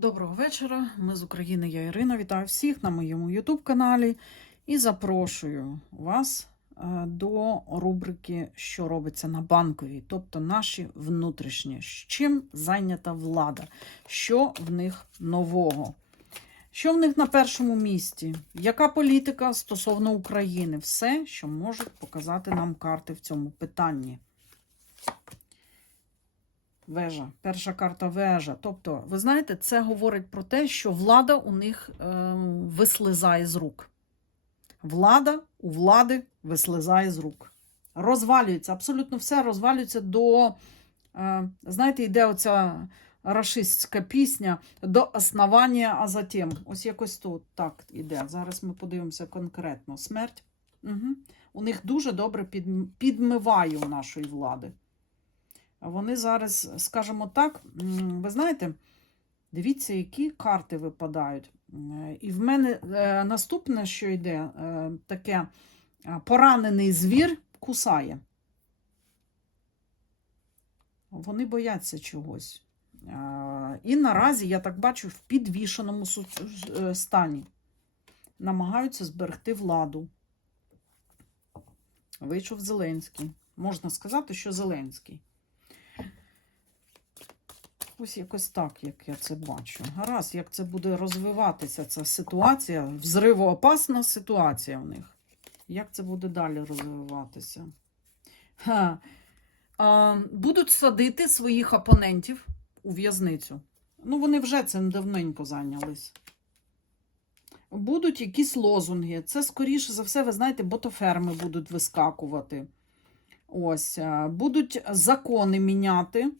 Доброго вечора. Ми з України. Я Ірина. Вітаю всіх на моєму YouTube каналі і запрошую вас е, до рубрики Що робиться на банковій, тобто наші внутрішні. З чим зайнята влада, що в них нового. Що в них на першому місці? Яка політика стосовно України? Все, що можуть показати нам карти в цьому питанні. Вежа, перша карта вежа. Тобто, ви знаєте, це говорить про те, що влада у них е, вислизає з рук. Влада у влади вислизає з рук. Розвалюється, абсолютно все розвалюється до, е, знаєте, йде оця рашистська пісня до основання, а затем. Ось якось тут так іде. Зараз ми подивимося конкретно. Смерть. Угу. У них дуже добре підмиває у нашої влади. Вони зараз, скажімо так, ви знаєте, дивіться, які карти випадають. Е, І в мене е, наступне, що йде, е, таке поранений звір кусає. Вони бояться чогось. І наразі, я так бачу, в підвішеному стані. Намагаються зберегти владу. Вийшов Зеленський. Можна сказати, що Зеленський. Ось якось так, як я це бачу. Гаразд, як це буде розвиватися ця ситуація, взривоопасна ситуація в них. Як це буде далі розвиватися? Ха. А, будуть садити своїх опонентів у в'язницю. Ну, вони вже цим давненько зайнялись. Будуть якісь лозунги. Це, скоріше за все, ви знаєте, ботоферми будуть вискакувати. Ось, будуть закони міняти.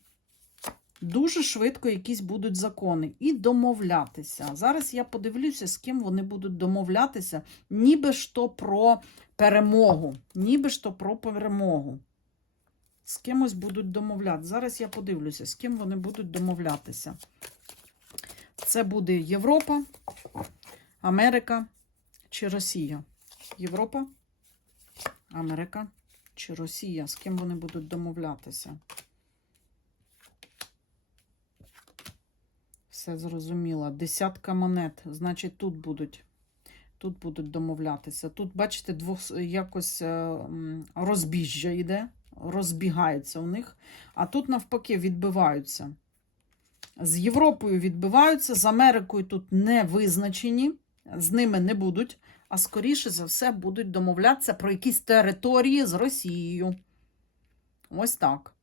Дуже швидко якісь будуть закони і домовлятися. Зараз я подивлюся, з ким вони будуть домовлятися, ніби ж то про перемогу. Ніби ж то про перемогу. З кимось будуть домовлятися. Зараз я подивлюся, з ким вони будуть домовлятися. Це буде Європа, Америка чи Росія. Європа, Америка чи Росія. З ким вони будуть домовлятися? Все зрозуміло. Десятка монет. Значить, тут будуть. Тут будуть домовлятися. Тут, бачите, двох якось е, розбіжжя йде, розбігається у них. А тут, навпаки, відбиваються. З Європою відбиваються, з Америкою тут не визначені, з ними не будуть, а скоріше за все будуть домовлятися про якісь території з Росією. Ось так.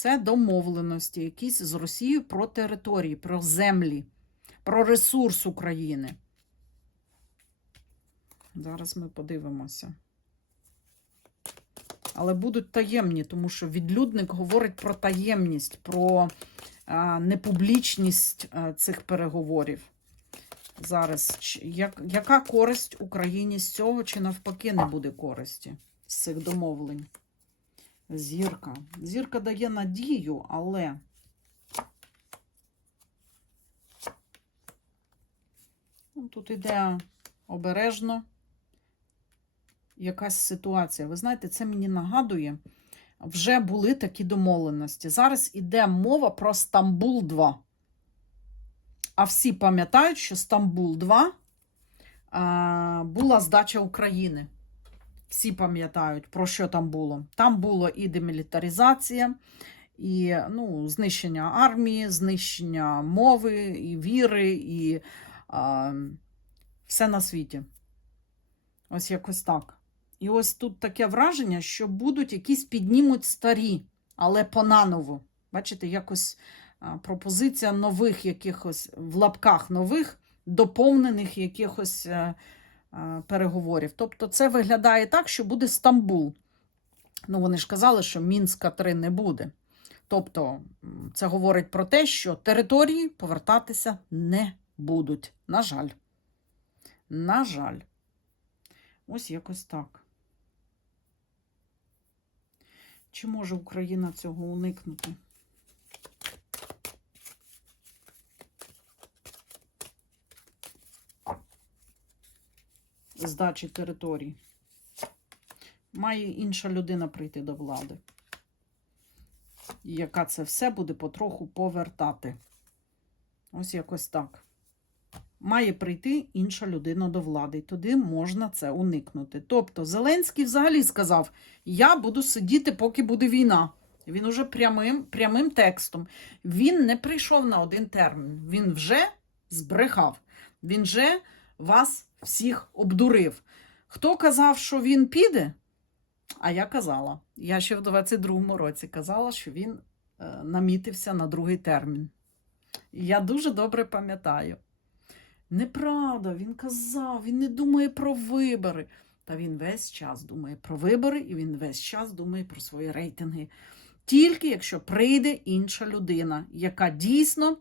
Це домовленості якісь з Росією про території, про землі, про ресурс України. Зараз ми подивимося. Але будуть таємні, тому що відлюдник говорить про таємність, про непублічність цих переговорів. Зараз, як, яка користь Україні з цього, чи навпаки не буде користі з цих домовлень? Зірка. Зірка дає надію, але ну, тут іде обережно якась ситуація. Ви знаєте, це мені нагадує, вже були такі домовленості. Зараз іде мова про Стамбул 2. А всі пам'ятають, що Стамбул 2 була здача України. Всі пам'ятають, про що там було. Там було і демілітаризація, і ну, знищення армії, знищення мови, і віри, і а, все на світі. Ось якось так. І ось тут таке враження, що будуть якісь піднімуть старі, але понаново. Бачите, якось пропозиція нових якихось в лапках нових, доповнених якихось. Е, переговорів. Тобто це виглядає так, що буде Стамбул. Ну, вони ж казали, що Мінська 3 не буде. Тобто, це говорить про те, що території повертатися не будуть. На жаль. На жаль. Ось якось так. Чи може Україна цього уникнути? Здачі територій. Має інша людина прийти до влади, яка це все буде потроху повертати. Ось якось так. Має прийти інша людина до влади, і туди можна це уникнути. Тобто Зеленський взагалі сказав: Я буду сидіти, поки буде війна. Він уже прямим, прямим текстом. Він не прийшов на один термін. Він вже збрехав. Він вже вас всіх обдурив. Хто казав, що він піде? А я казала. Я ще в 22-му році казала, що він е, намітився на другий термін. І Я дуже добре пам'ятаю. Неправда, він казав, він не думає про вибори. Та він весь час думає про вибори і він весь час думає про свої рейтинги. Тільки якщо прийде інша людина, яка дійсно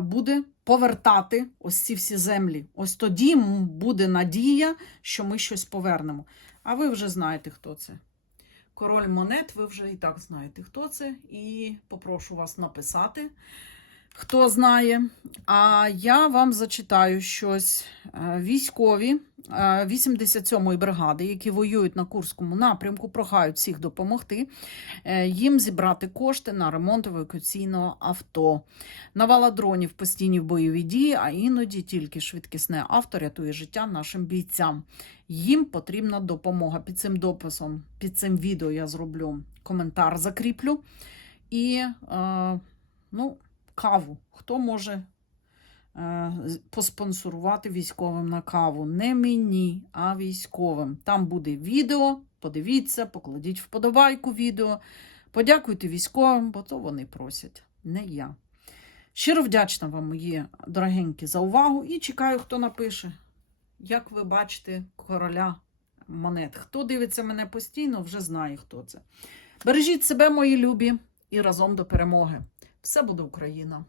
буде повертати ось ці всі землі. Ось тоді буде надія, що ми щось повернемо. А ви вже знаєте, хто це. Король монет, ви вже і так знаєте, хто це. І попрошу вас написати, хто знає. А я вам зачитаю щось. Е, Військові е, 87-ї бригади, які воюють на Курському напрямку, прохають всіх допомогти е, їм зібрати кошти на ремонт евакуаційного авто. Навала дронів постійні в бойові дії, а іноді тільки швидкісне авто рятує життя нашим бійцям. Їм потрібна допомога. Під цим дописом, під цим відео я зроблю коментар, закріплю. І е, ну, каву. Хто може е, поспонсорувати військовим на каву? Не мені, а військовим. Там буде відео. Подивіться, покладіть вподобайку відео. Подякуйте військовим, бо то вони просять, не я. Щиро вдячна вам, мої дорогенькі, за увагу і чекаю, хто напише. Як ви бачите, короля монет. Хто дивиться мене постійно, вже знає, хто це. Бережіть себе, мої любі, і разом до перемоги. Все буде Україна!